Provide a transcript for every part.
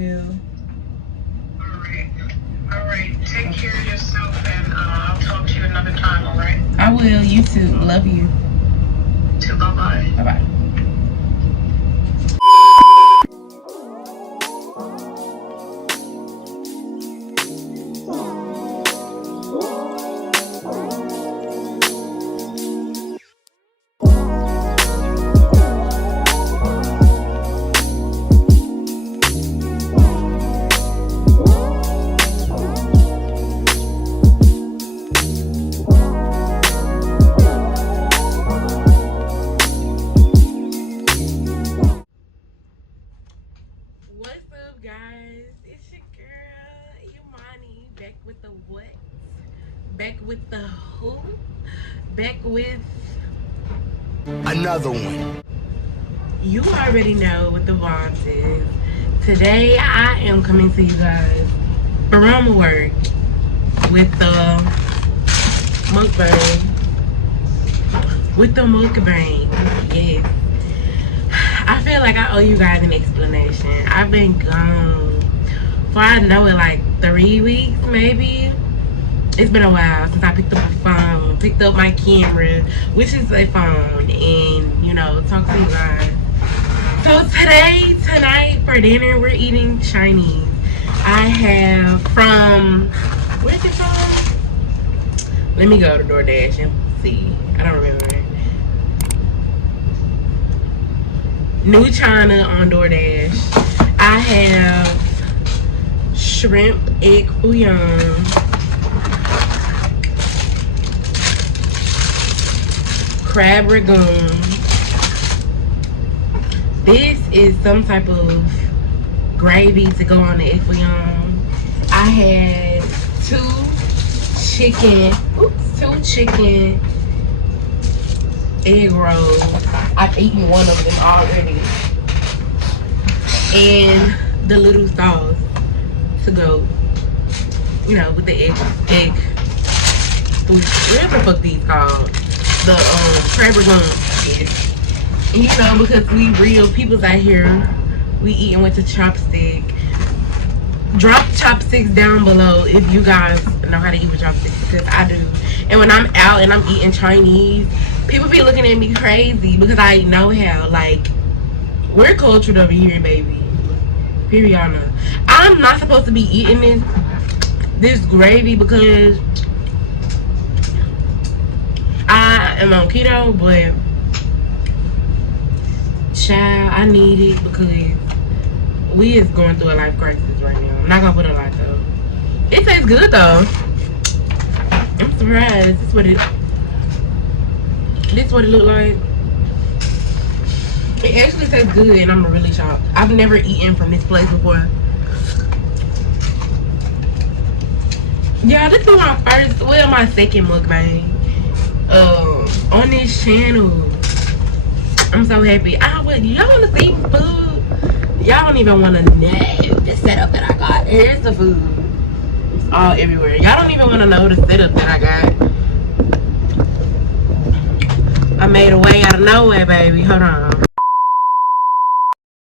will. All right. Take care of yourself, and I'll talk to you another time. All right. I will. You too. Love you. Bye bye. Bye bye. Guys, it's your girl Imani, back with the what? Back with the who? Back with another one. You already know what the vibes is. Today I am coming to you guys from work with the mukbang. Yes. I feel like I owe you guys an explanation. I've been gone for, I know it, like 3 weeks maybe. It's been a while since I picked up my phone, picked up my camera, which is a phone, and, you know, talk to you guys. So tonight for dinner, we're eating Chinese. I have from, where's it from? Let me go to DoorDash and see. I don't remember. New China on DoorDash. I have shrimp egg bouillon, crab ragoon. This is some type of gravy to go on the egg bouillon. I had two chicken egg rolls. I've eaten one of them already. And the little sauce to go, you know, with the egg, whatever the fuck these called. The crab ragoon. And you know, because we real peoples out here, we eating with the chopstick. Drop chopsticks down below if you guys know how to eat with chopsticks, because I do. And when I'm out and I'm eating Chinese, people be looking at me crazy because I know how. Like, we're cultured over here, baby. Period. I'm not supposed to be eating this gravy because I am on keto, but child, I need it because we is going through a life crisis right now. I'm not gonna put it like though. It tastes good though. I'm surprised. This what it look like. It actually tastes good, and I'm really shocked. I've never eaten from this place before. Yeah, this is my second mukbang on this channel. I'm so happy. Y'all want to see food? Y'all don't even want to know the setup that I got. Here's the food. It's all everywhere. Y'all don't even want to know the setup that I got. I made a way out of nowhere, baby. Hold on.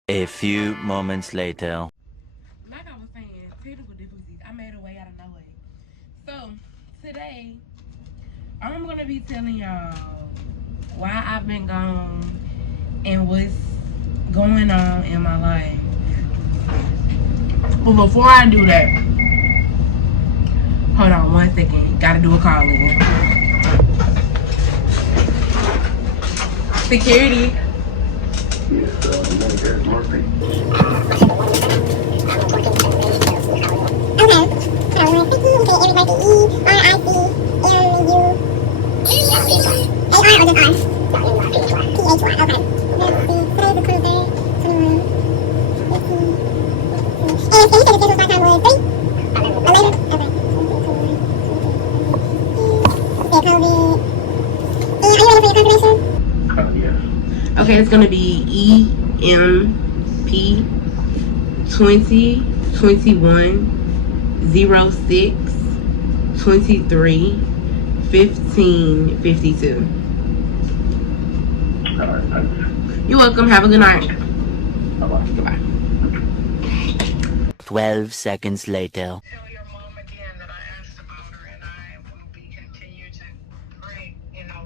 A few moments later. Like I was saying, technical difficulties. I made a way out of nowhere. So, today, I'm going to be telling y'all why I've been gone and what's going on in my life. But before I do that, hold on 1 second. Gotta do a call in. Security. Okay, it's gonna be EMP 2021-06-23-15-52. Alright, thanks. You're welcome. Have a good night. Bye-bye. Goodbye. 12 seconds later. Tell your mom again that I asked about her, and I will be continue to pray,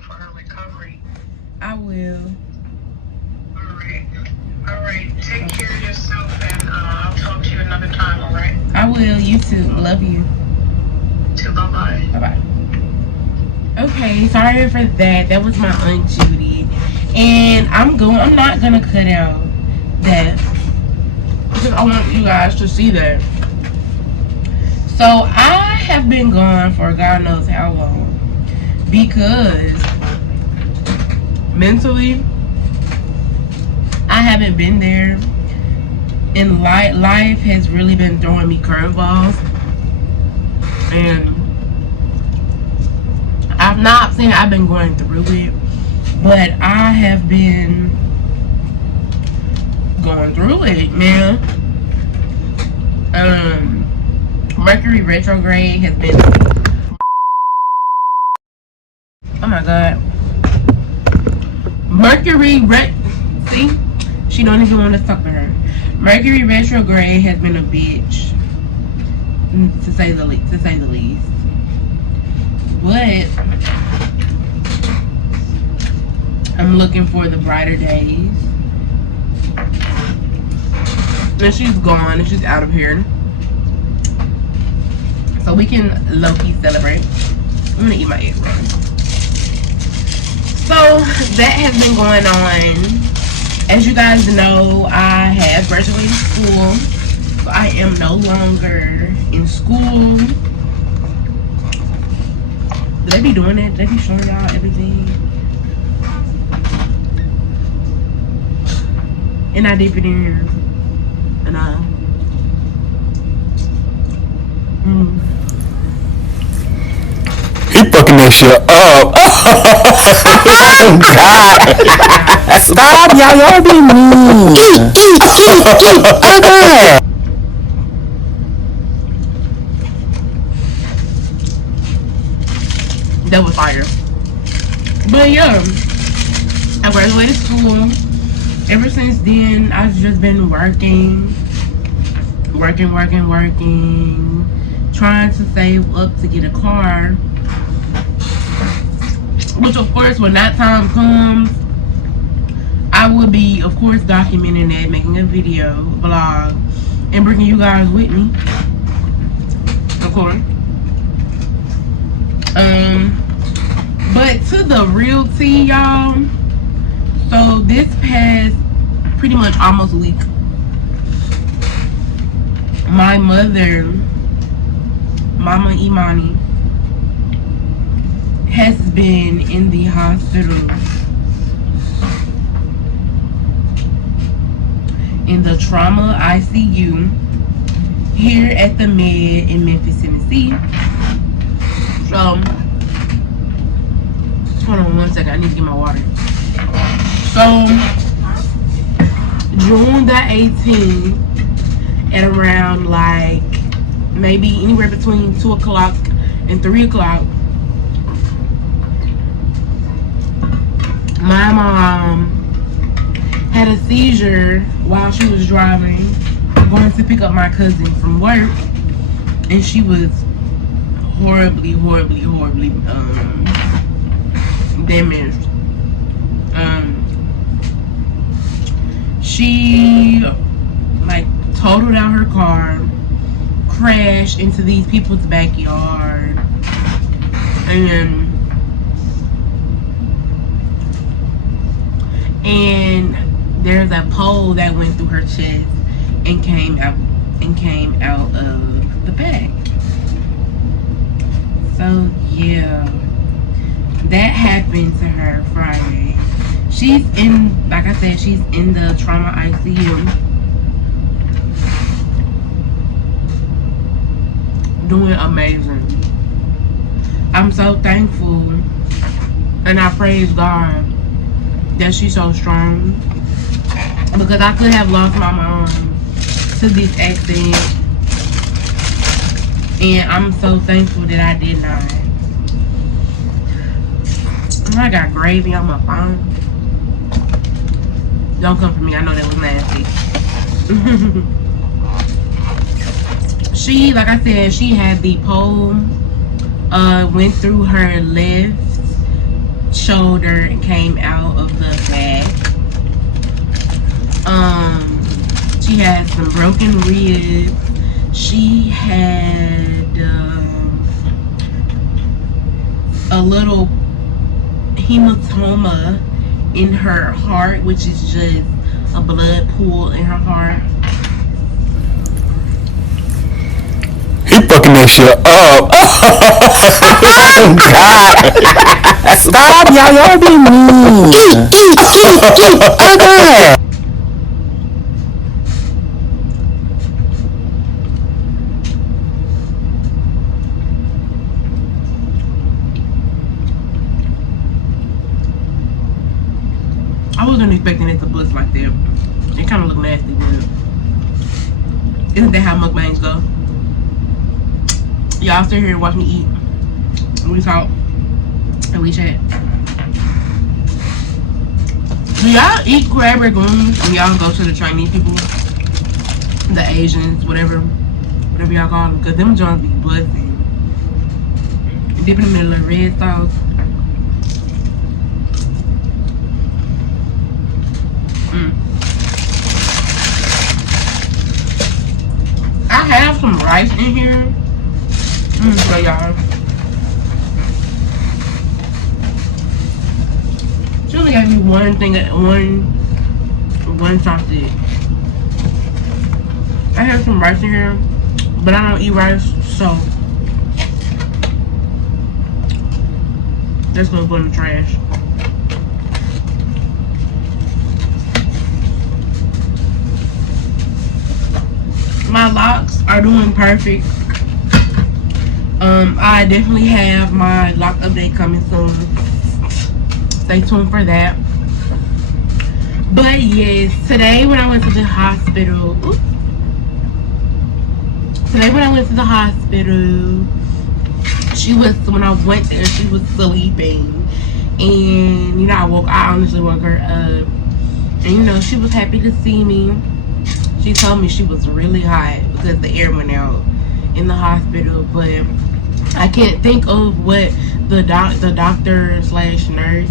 for her recovery. I will. All right. Take care of yourself, and I'll talk to you another time. All right. I will. You too. Love you. Bye bye. Bye bye. Okay, sorry for that. That was my Aunt Judy, and I'm not gonna cut out that because I want you guys to see that. So I have been gone for God knows how long because mentally I haven't been there, and life has really been throwing me curveballs, and I'm not saying I've been going through it, but I have been going through it, man. Mercury retrograde has been, oh my god, see, she don't even want to talk to her. Mercury retrograde has been a bitch, to say the least. But I'm looking for the brighter days. And she's gone, and she's out of here, so we can low-key celebrate. I'm gonna eat my egg roll. So that has been going on. As you guys know, I have graduated school, so I am no longer in school. They be doing it. They be showing y'all everything. And I dip it in here. And I He fucking that shit up. Oh God. Stop, y'all be mean. Okay. That was fire. But yeah, I graduated school. Ever since then, I've just been working, trying to save up to get a car. Which, of course, when that time comes, I will be, of course, documenting that, making a video, vlog, and bringing you guys with me, of course. But to the real tea, y'all. So this past pretty much almost a week, my mother, Mama Imani, has been in the hospital, in the trauma ICU here at the Med in Memphis, Tennessee. So hold on one second, I need to get my water. So June the 18th at around like maybe anywhere between 2 o'clock and 3 o'clock, my mom had a seizure while she was driving, going to pick up my cousin from work, and she was horribly damaged. She like totaled out her car, crashed into these people's backyard, and there's a pole that went through her chest and came out of the back. So yeah, that happened to her Friday. She's in, like I said, she's in the trauma ICU, doing amazing. I'm so thankful, and I praise God that she's so strong, because I could have lost my mom to this accident, and I'm so thankful that I did not. I got gravy on my phone. Don't come for me, I know that was nasty. She, like I said, she had the pole, went through her left shoulder and came out of the back. She had some broken ribs. She had a little hematoma in her heart, which is just a blood pool in her heart. He fucking that shit up. Oh God! Stop, y'all be mean. Oh God! I wasn't expecting it to bust like that. It kind of looked nasty, but isn't that how mukbangs go? Y'all sit here and watch me eat. And we talk. And we chat. Do y'all eat crab rangoons when y'all go to the Chinese people? The Asians, whatever y'all call them. Because them joints be busting. Dip in the middle of red sauce. I have some rice in here. So y'all. She only gave me one thing, one sausage. I have some rice in here, but I don't eat rice, so that's gonna go in the trash. My locks are doing perfect. I definitely have my lock update coming soon. Stay tuned for that. But yes, today when I went to the hospital, when I went there, she was sleeping. And, you know, I honestly woke her up. And, you know, she was happy to see me. She told me she was really hot because the air went out in the hospital, but I can't think of what the doctor / nurse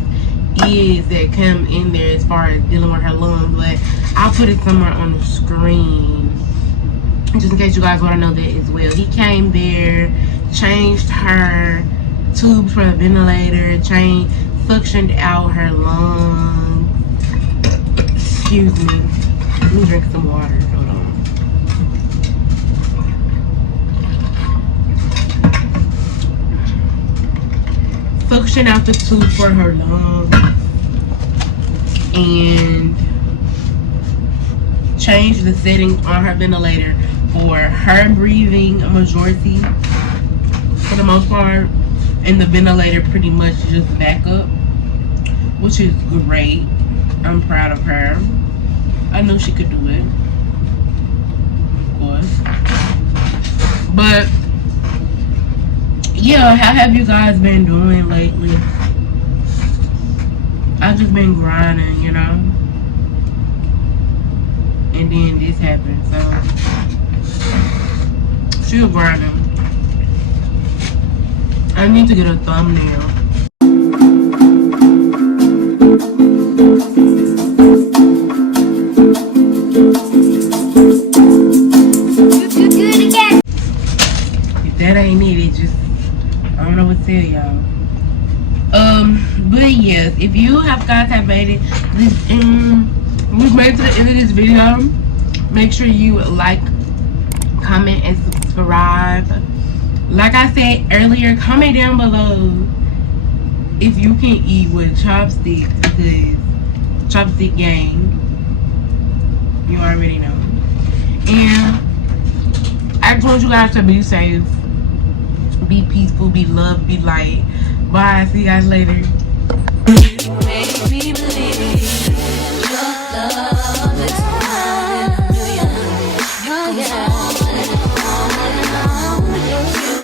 is that come in there as far as dealing with her lungs, but I'll put it somewhere on the screen just in case you guys want to know that as well. He came there, changed her tubes for the ventilator, suctioned out her lungs. Excuse me. Let me drink some water. Hold on. Suction out the tube for her lungs and change the settings on her ventilator for her breathing majority for the most part, and the ventilator pretty much just back up, which is great. I'm proud of her. I knew she could do it, of course. But yeah, how have you guys been doing lately? I've just been grinding, you know. And then this happened, so she was grinding. I need to get a thumbnail. That ain't it just, I don't know what to tell y'all. But yes, if you have guys have made it we've made it to the end of this video, make sure you like, comment, and subscribe. Like I said earlier, comment down below if you can eat with chopsticks, because chopstick gang, you already know. And I just want you guys to be safe, be peaceful, be loved, be light. Bye. See you guys later.